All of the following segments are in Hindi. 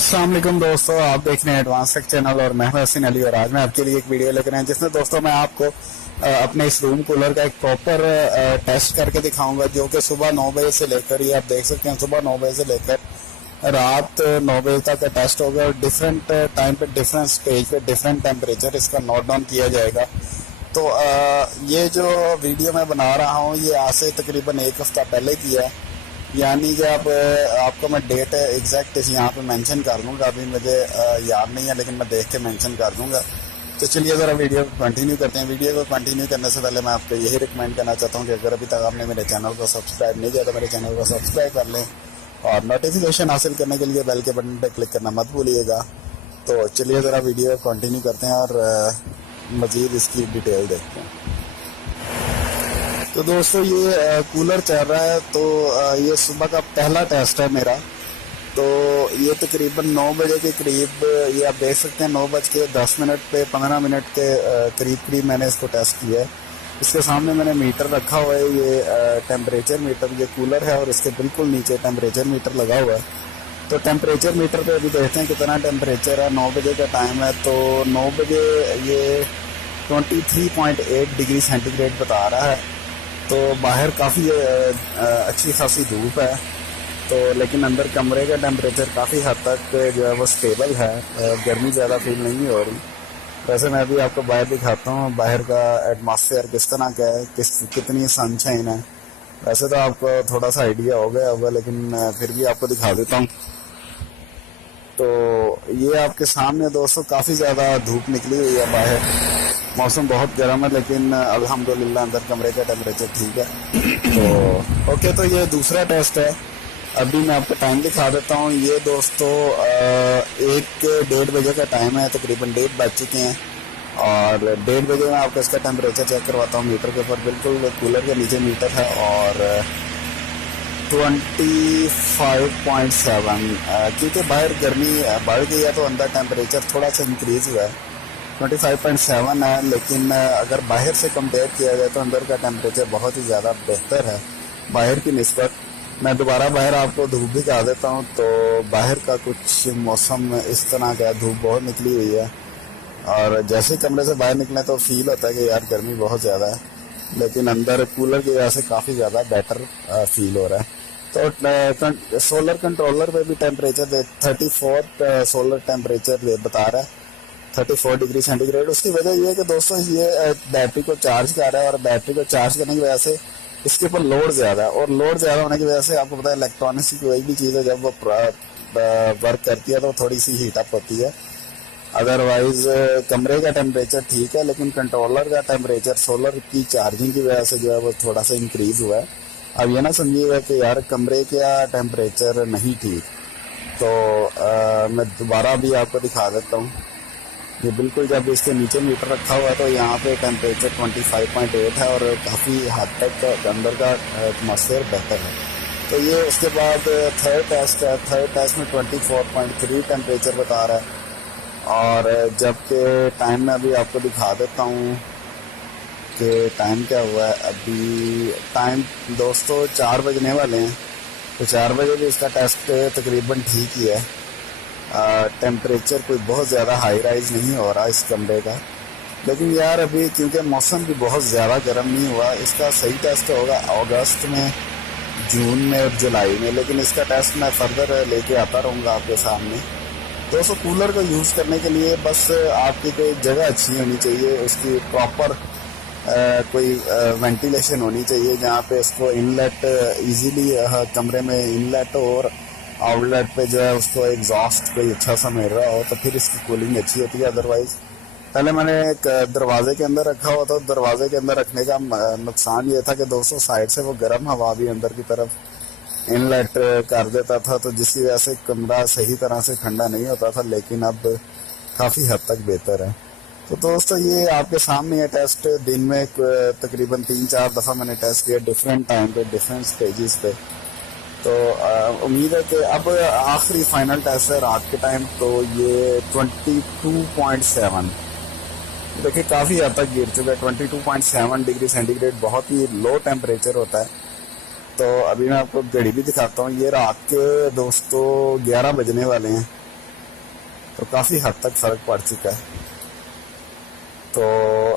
अस्सलाम वालेकुम दोस्तों, आप देख रहे हैं एडवांस टेक चैनल और मैं हूं हसीन अली। और आज मैं आपके लिए एक वीडियो लेकर आया जिसमें दोस्तों मैं आपको अपने इस रूम कूलर का एक प्रॉपर टेस्ट करके दिखाऊंगा, जो कि सुबह 9 बजे से लेकर, ये आप देख सकते हैं, सुबह 9 बजे से लेकर रात 9 बजे तक का टेस्ट होगा। और डिफरेंट टाइम पे डिफरेंट स्टेज पे डिफरेंट टेम्परेचर इसका नोट डाउन किया जाएगा। तो ये जो वीडियो मैं बना रहा हूँ ये आज से तकरीबन एक हफ्ता पहले किया है, यानी कि आपको मैं डेट एग्जैक्ट यहाँ पे मेंशन कर दूंगा। अभी मुझे याद नहीं है, लेकिन मैं देख के मेंशन कर दूंगा। तो चलिए ज़रा वीडियो को कंटिन्यू करते हैं। वीडियो को कंटिन्यू करने से पहले मैं आपको यही रिकमेंड करना चाहता हूँ कि अगर अभी तक आपने मेरे चैनल को सब्सक्राइब नहीं किया तो मेरे चैनल को सब्सक्राइब कर लें और नोटिफिकेशन हासिल करने के लिए बेल के बटन पर क्लिक करना मत भूलिएगा। तो चलिए ज़रा वीडियो कंटिन्यू करते हैं और मज़ीद इसकी डिटेल देखते हैं। तो दोस्तों ये कूलर चल रहा है, तो ये सुबह का पहला टेस्ट है मेरा। तो ये तकरीबन 9 बजे के करीब, ये आप देख सकते हैं 9:10 पे 15 मिनट के करीब मैंने इसको टेस्ट किया है। इसके सामने मैंने मीटर रखा हुआ है, ये टेम्परेचर मीटर, ये कूलर है और इसके बिल्कुल नीचे टेम्परेचर मीटर लगा हुआ है। तो टेम्परेचर मीटर पे अभी देखते हैं कितना टेम्परेचर है। 9 बजे का टाइम है, तो 9 बजे ये 23.8 डिग्री सेंटीग्रेड बता रहा है। तो बाहर काफ़ी अच्छी खासी धूप है, तो लेकिन अंदर कमरे का टेम्परेचर काफ़ी हद तक जो है वो स्टेबल है, गर्मी ज़्यादा फील नहीं हो रही। वैसे मैं भी आपको बाहर दिखाता हूँ, बाहर का एटमॉस्फेयर किस तरह का है, कितनी सनशाइन है। वैसे तो आपको थोड़ा सा आइडिया हो गया होगा, लेकिन फिर भी आपको दिखा देता हूँ। तो ये आपके सामने दोस्तों काफ़ी ज़्यादा धूप निकली हुई है, बाहर मौसम बहुत गर्म है, लेकिन अल्हम्दुलिल्लाह अंदर कमरे का टेम्परेचर ठीक है। तो ओके, तो ये दूसरा टेस्ट है। अभी मैं आपको टाइम दिखा देता हूँ। ये दोस्तों 1-1:30 बजे का टाइम है, तकरीबन 1:30 बज चुके हैं। और 1:30 बजे मैं आपको इसका टेम्परेचर चेक करवाता हूँ। मीटर के ऊपर बिल्कुल कूलर के नीचे मीटर है और 25.7, क्योंकि बाहर गर्मी बढ़ गई है तो अंदर टेम्परेचर थोड़ा सा इंक्रीज हुआ है, 25.7 है। लेकिन अगर बाहर से कंपेयर किया जाए तो अंदर का टेम्परेचर बहुत ही ज़्यादा बेहतर है बाहर की निस्बत। मैं दोबारा बाहर आपको धूप दिखा देता हूँ। तो बाहर का कुछ मौसम इस तरह का, धूप बहुत निकली हुई है और जैसे ही कमरे से बाहर निकले तो फील होता है कि यार गर्मी बहुत ज़्यादा है, लेकिन अंदर कूलर की वजह से काफ़ी ज़्यादा बेटर फील हो रहा है। तो सोलर कंट्रोलर पे भी टेम्परेचर 34 सोलर टेम्परेचर बता रहा है, 34 डिग्री सेंटीग्रेड। उसकी वजह यह है कि दोस्तों ये बैटरी को चार्ज कर रहा है और बैटरी को चार्ज करने की वजह से इसके ऊपर लोड ज़्यादा है, और लोड ज़्यादा होने की वजह से आपको पता है इलेक्ट्रॉनिक्स की कोई भी चीज़ है जब वो वर्क करती है तो थोड़ी सी हीटअप होती है। अदरवाइज कमरे का टेम्परेचर ठीक है, लेकिन कंट्रोलर का टेम्परेचर सोलर की चार्जिंग की वजह से जो है वो थोड़ा सा इंक्रीज हुआ है। अब ये ना समझिएगा कि यार कमरे का टेम्परेचर नहीं ठीक। तो मैं दोबारा भी आपको दिखा देता हूँ। ये बिल्कुल जब इसके नीचे मीटर रखा हुआ है तो यहाँ पे टेम्परेचर 25.8 है और काफ़ी हद तक अंदर का एटमॉस्फेयर बेहतर है। तो ये उसके बाद थर्ड टेस्ट है। थर्ड टेस्ट में 24.3 टेम्परेचर बता रहा है। और जबकि टाइम में अभी आपको दिखा देता हूँ कि टाइम क्या हुआ है। अभी टाइम दोस्तों 4 बजने वाले हैं, तो 4 बजे भी इसका टेस्ट तकरीबन ठीक ही है। टेम्परेचर कोई बहुत ज़्यादा हाई राइज नहीं हो रहा इस कमरे का, लेकिन यार अभी क्योंकि मौसम भी बहुत ज़्यादा गर्म नहीं हुआ, इसका सही टेस्ट होगा अगस्त में, जून में और जुलाई में। लेकिन इसका टेस्ट मैं फर्दर लेके आता रहूँगा आपके सामने। दोस्तों कूलर को यूज़ करने के लिए बस आपकी कोई जगह अच्छी होनी चाहिए, उसकी प्रॉपर कोई वेंटिलेशन होनी चाहिए जहाँ पे इसको इनलेट इजीली कमरे में इनलेट और आउटलेट पे जो है उसको एग्जॉस्ट कोई अच्छा सा मिल रहा हो, तो फिर इसकी कूलिंग अच्छी होती है। अदरवाइज पहले मैंने एक दरवाजे के अंदर रखा हुआ था, दरवाजे के अंदर रखने का नुकसान ये था कि दोस्तों साइड से वो गर्म हवा भी अंदर की तरफ इनलेट कर देता था, तो जिसकी वजह से कमरा सही तरह से ठंडा नहीं होता था। लेकिन अब काफ़ी हद तक बेहतर है। तो दोस्तों ये आपके सामने ये टेस्ट दिन में तकरीबन 3-4 दफ़ा मैंने टेस्ट किया, डिफरेंट टाइम पे डिफरेंट स्टेजेस पे। तो उम्मीद है कि अब आखिरी फाइनल टेस्ट है रात के टाइम, तो ये 22.7 देखिए काफ़ी हद तक गिर चुका है। 22.7 डिग्री सेंटीग्रेड बहुत ही लो टेम्परेचर होता है। तो अभी मैं आपको घड़ी भी दिखाता हूँ। ये रात के दोस्तों 11 बजने वाले हैं तो काफ़ी हद तक फ़र्क पड़ चुका है। तो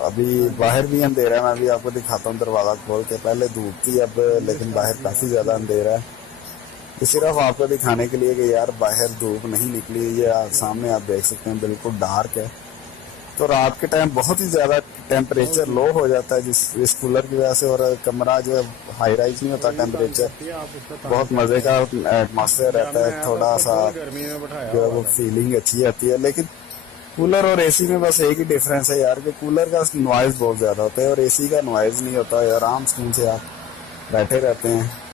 अभी बाहर भी अंधेरा है, मैं भी आपको दिखाता हूँ दरवाज़ा खोल के। पहले धूप थी अब, लेकिन बाहर काफ़ी ज़्यादा अंधेरा है। तो सिर्फ आपको दिखाने के लिए कि यार बाहर धूप नहीं निकली, ये सामने आप देख सकते हैं बिल्कुल डार्क है। तो रात के टाइम बहुत ही ज़्यादा टेम्परेचर लो हो जाता है इस कूलर की वजह से, और कमरा जो है हाई राइज नहीं होता, टेम्परेचर बहुत मज़े का एटमॉस्फेयर रहता है, थोड़ा सा जो है वो फीलिंग अच्छी आती है। लेकिन कूलर और एसी में बस एक ही डिफरेंस है यार कि कूलर का नॉइज़ बहुत ज़्यादा होता है और एसी का नॉइज़ नहीं होता है, आराम सुकून से आप बैठे रहते हैं।